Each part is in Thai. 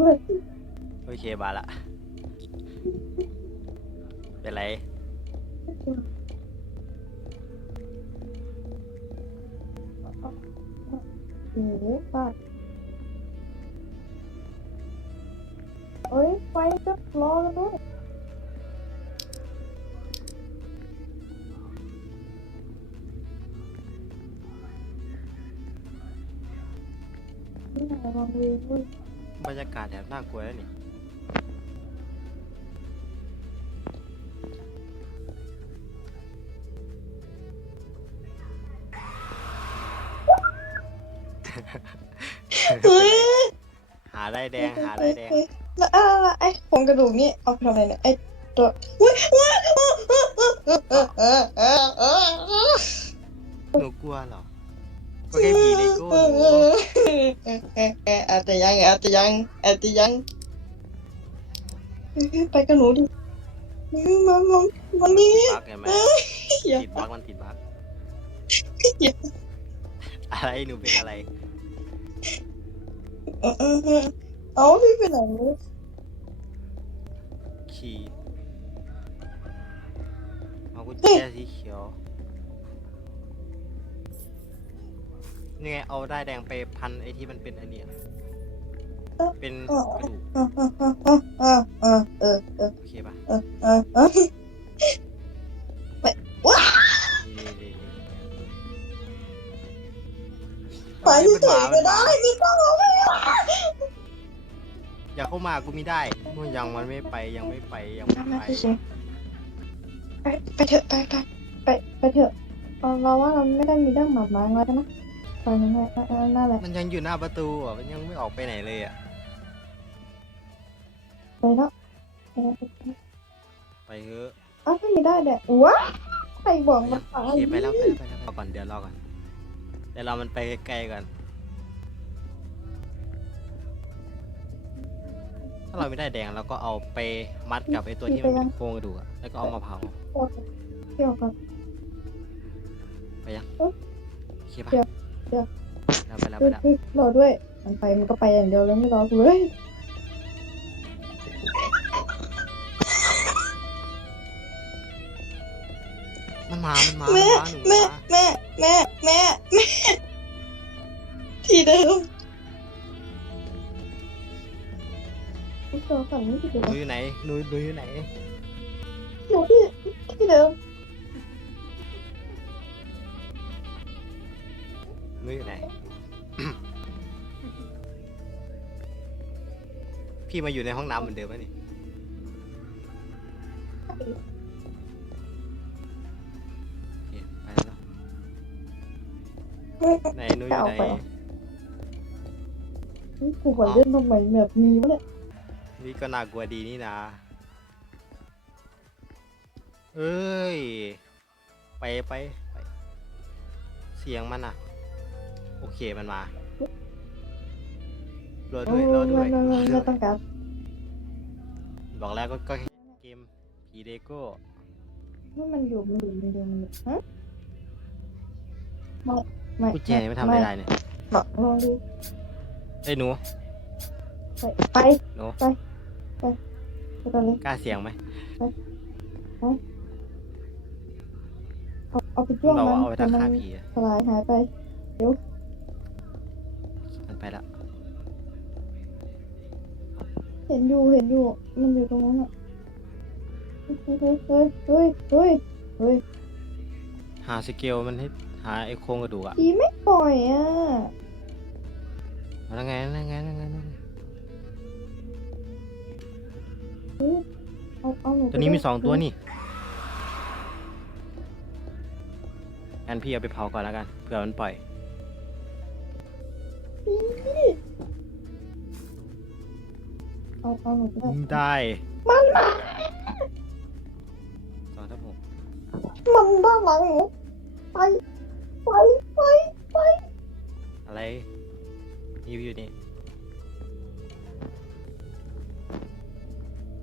ด้วยโอเคมาละ เป็นไรโอ้โหฟาดเอ้ยไฟจะรอกันด้วยนี่ไหนลองดูด้วย บรรยากาศแถบน่ากลัวแล้วนี่เฮ้ยหาได้แดงหาได้แดงแล้วอะไรไอ้โครงกระดูกนี่เอาไปทำอะไรเนี่ยไอ้ตัวอุ้ยว้ายเออเออเออเออเออหนูกลัวเหรอก็แค่ผีเลโก้เอาจจะยังอาจจะยังอาจจะยังไปกับหนูดิมามามานี่บักเห็นไหมติดบักมันติดบักอะไรหนูเป็นอะไรเออเออเออเอาพี่ไปไหนขี่เอากุญแจสีเขียว นี่ไงเอาได้ายแดงไปพันไอ้ที่มันเป็นไอันเนี้ยเป็นกระดูกเออเออเออเออเออเออโอเคปะเออเออเออนี่นี่นี่ไปที่ไหนก็ได้ไม่ต้องเอาไปอยากเข้ามากูไม่ได้มันยังมันไม่ไปยังไม่ไปยังไม่มาไปที่เชฟไปไปเถอะไปไปไปไปเถอะเราเราว่าเราไม่ได้มีเรื่องหมาดหมางแล้วนะ ไปนั่นแหละเออนั่นแหละมันยังอยู่หน้าประตูอะ มันยังไม่ออกไปไหนเลยอะไปแล้วไปแล้วไปเถอะอ้าวไม่ได้เด็กว้าใครบอกไปมายังฝังโอเคไปแล้วไปแล้วไปแล้วรอก่อนเดี๋ยวรอก่อน เดี๋ยวเรามันไปไกลๆก่อน ถ้าเราไม่ได้แดงเราก็เอาไปมัดกับไอ้ตัวที่มันเป็นโครงกระดูกอะแล้วก็เอามาเผาเที่ยวกันไปยังเอ๊ะโอเคปะ เดี๋ยวเดี๋ยวเราไปแล้วเฮ้ไปยแล้วเฮ้ยรอด้วย มันไปมันก็ไปอย่างเดียวเลยไม่รอกูเลยมันมา มันมาแม่มันมาหนูแม่มาแม่แม่แม่แม่ที่เดิมกูเจอฝั่งนี้ที่หเดียวนูอยู่ไหนหนูหนูอยู่ไหนหนูที่ที่เดิม หนูอยู่ไหน พี่มาอยู่ในห้องน้ำเหมือนเดิมไหมนี่โอเคไปแล้วไหนหนูอยู่ไหนกูขอเล่นทำไมแบบนี้วะเนี่ยนี่ก็น่ากลัวดีนี่นะ เอ้ย ไปไปไป เสียงมันอะ โอเคมันมารอโอ้ด้วยรอด้วยไม่ไม่ไม่ต้องการบอกแล้วก็ก็แค่เกมผีเดโก้ว่ามันอยู่มันอยู่มันอยู่มันอยู่ฮะไม่ไม่กูแจไม่ทำอะไรได้เนี่ยบอกลองดูเอ้ยหนูไปไปหนูไปไปเลยกล้าเสียงไหมเอาเอาไปจ้วงเรามันเอาไปแต่ทำมันฆ่าผีอะสลายหายไปมัน ห็นอยู่เห็นอยู่ มันอยู่ตรงนั้นอะเฮ้ยเฮ้ยเฮ้ยเฮ้ยเฮ้ยเฮ้ยหาสเกลมันให้หาไอ้โครงกระดูกอะผีไม่ปล่อยอะแล้วไงแล้วไงแล้วไงแล้วไงเอาเอาหนูตัวนี้มีสองตัวนี่งั้นพี่เอาไปเผาก่อนแล้วกันเผื่อมันปล่อย เอาเอาหนูไปด้ได้มันมาสองทับหกมันด้านหลังหนูไปไปไปอะไรนี่อยู่นี่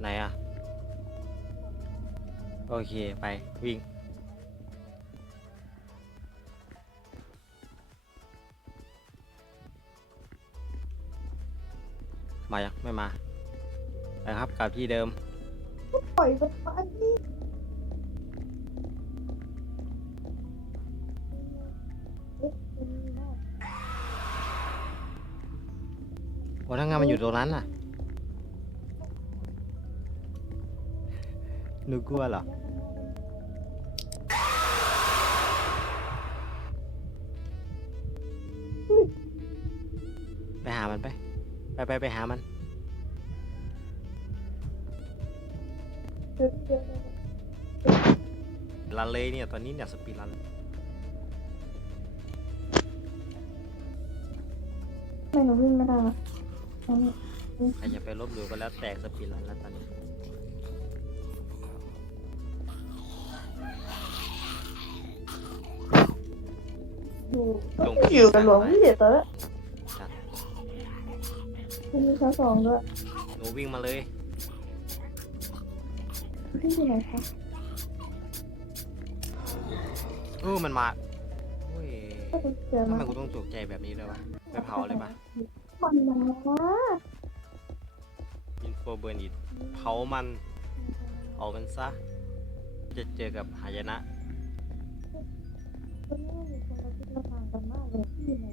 ไหนอะโอเค ไป วิ่ง มายังไม่มา ไปครับกลับที่เดิม ปล่อยมันไปนี่โอ้ทั้งงานมันอยู่ตรงนั้นน่ะ หนูกลัวเหรอ ไปหามันไป ไปไปไปหามัน เดี๋ยวเดี๋ยวเดียวรันเลยเนี่ยตอนนี้เนี่ยสปีดรันทำไม่หนูวิ่งไม่ได้ล่ะอันนี้ใครจะไปลบหลู่ก็แล้วแตกสปีดรันแล้วตอนนี้อยู่ลงอยู่กับหลวงพี่เดี๋ยวเตอครับมีชั้นสองด้วยหนูวิ่งมาเลย พี่อยู่ไหนคะเออมันมาโอ้ยถ้าคุณเจอทำมาไมกูต้องตกใจแบบนี้ด้วยวะไปเผาเลยปะมันมาอินโฟเบอร์นิดเผามันเผามันซะ จะเจอกับหายนะ คนนี้มีคนละทิศละทางกันมากเลยพี่อยู่ไหน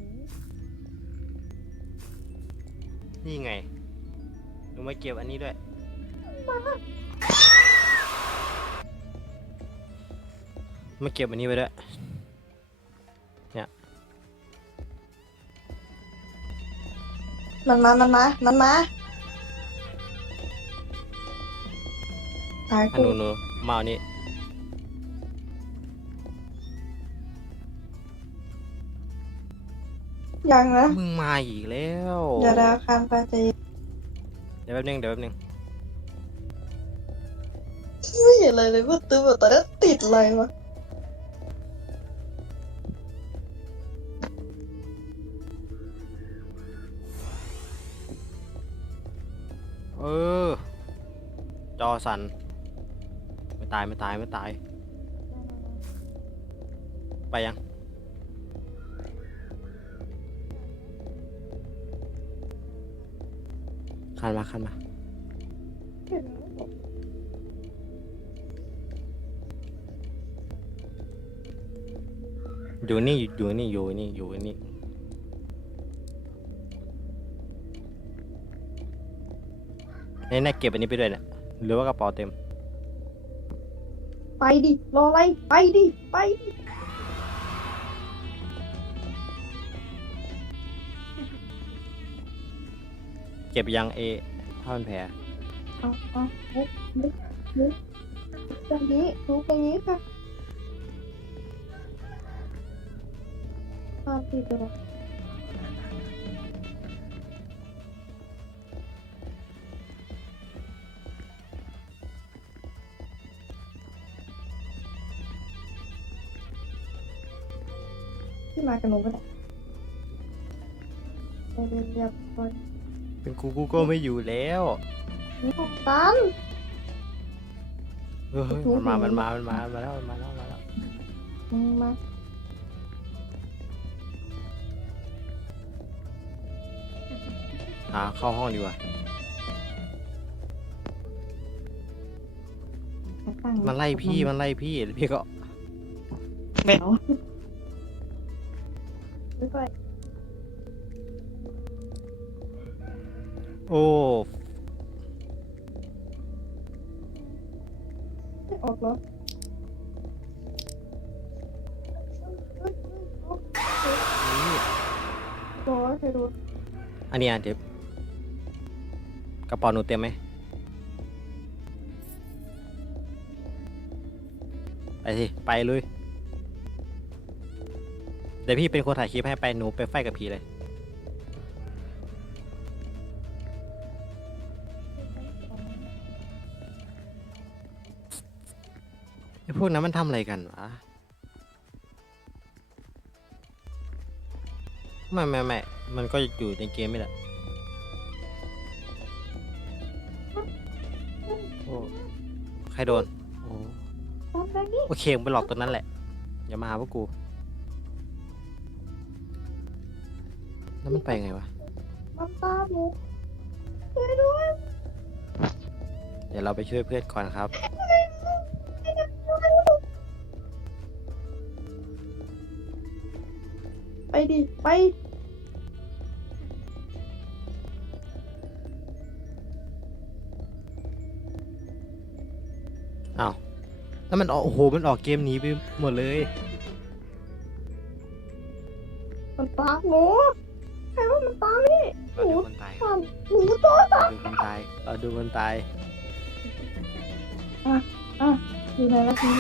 นี่ไงหนูมาเก็บอันนี้ด้วย มาเก็บอันนี้ไว้ด้วยมันมา มันมา มันมาตายอันกูหนูหนูมาเอานี้ยังนะมึงมาอีกแล้วอย่าดาวคานไปใจเย็นเดี๋ยวแป๊บนึงเดี๋ยวแป๊บนึงไม่เห็นอะไรเลยว่าตื้อแบบตอนนี้ติดอะไรวะ เออ จอสัน ไม่ตายไม่ตายไม่ตาย ไปยัง คันมาคันมา อยู่นี่อยู่นี่อยู่นี่อยู่นี่ นี่น่าเก็บอันนี้ไปด้วยเนี่ยหรือว่ากระเป๋าเต็ม ไปดิ รออะไร ไปดิ ไปดิเก็บยังเอผ้าพันแผลเอาเอาลุกลุกลุกอย่างนี้ลุกอย่างนี้ค่ะตามติดเลย มากับหนูก็ได้เดี๋ยวเดี๋ยวเดี๋ยวก่อนเป็นกูกูก็ไม่อยู่แล้วนี่ของตันเฮ้ยเฮ้ยกูมันมาเห็นมันมา มันมา มันมาแล้ว มันมาแล้วมันมาแล้วมึงมาหาเข้าห้องดีกว่าตั้งมันไล่พี่ มันไล่พี่แล้วพี่ก็แมว ไม่ค่อยโอ้ไม่ออกเหรอนี่รอใครดูอันนี้อะเดี๋ยวกระเป๋าหนูเต็มไหมไปสิไปเลย เดี๋ยวพี่เป็นคนถ่ายคลิปให้ไปหนูไปไฟกับพี่เลย ไอพวกนั้นมันทำอะไรกันวะ ไม่ไม่ไม่มันก็อยู่ในเกมนี่แหละโอ้ใครโดน โอ้โอเคมึงไปหลอกตัวนั้นแหละ อย่ามาหาพวกกู แล้วมันไปไงวะ มันตามหนูช่วยด้วยเดี๋ยวเราไปช่วยเพื่อนก่อนครับ ไปดิไปอ้าว แล้วมันออกโอ้โห มันออกเกมหนี้ไปหมดเลย เราดูคนตายอยู่ไหนละที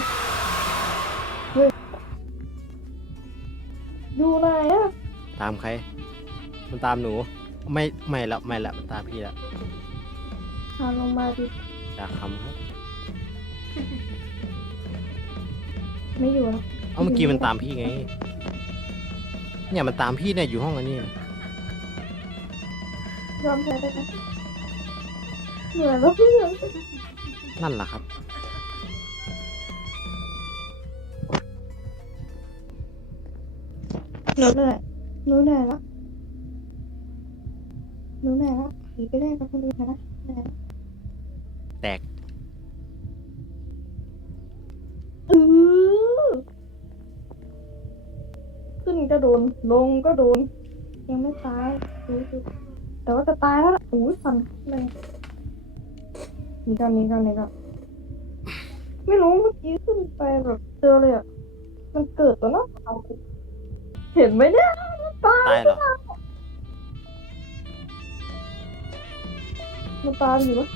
เฮ้ยอยู่ไหนอะตามใคร มันตามหนู ไม่ไม่ละไม่ละมันตามพี่ละพาลงมาดิอยากคำครับไม่อยู่แล้วเอาเมื่อกี้มันตามพี่ไง เนี่ยมันตามพี่เนี่ยอยู่ห้องอันนี้นะยอมแพ้ได้ไหม เหนื่อยแล้วเพื่อนนั่นแหละครับ หนูเหนื่อยหนูเหนื่อยแล้วหนูเหนื่อยแล้วหนีไปได้กับคนอื่นนะเหนื่อยแล้วแตกเออขึ้นก็โดน ลงก็โดน ยังไม่ตายดูสิแต่ว่าจะตายแล้วล่ะโอ้ยสั่นเลย นี่กันนี่กันนี่กันไม่รู้เมื่อกี้ขึ้นไปแบบเจอเลยอะ มันเกิดตัวหน้าเราเห็นไหมเนี่ยตายตายเหรอมันตายอยู่วะ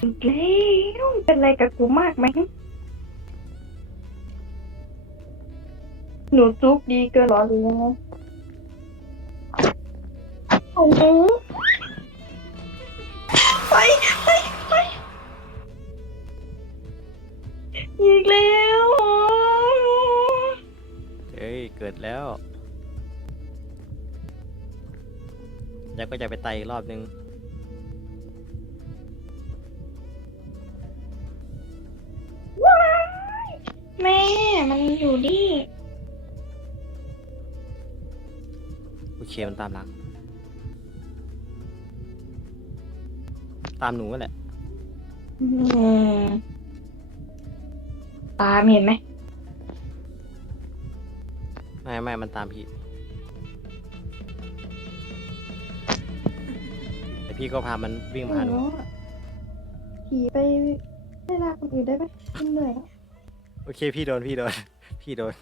อีกแล้วเป็นอะไรกับกูมากไหมหนูจุกดีเกินเหรอหรือยังไงโอ้โหไปไปไป อีกแล้วเฮ้ย เกิดแล้ว แล้วก็จะไปไตอีกรอบนึงแม่ มันอยู่นี่โอเคมันตามหลัง ตามหนูนั่นแหละ อืม ตามเห็นไหมไม่ไม่มันตามพี่แต่พี่ก็พามันวิ่งมาหาหนูผีไปไม่ลาคนอื่นได้ไหมเหนื่อยแล้ว โอเคพี่โดนพี่โดน พี่โดน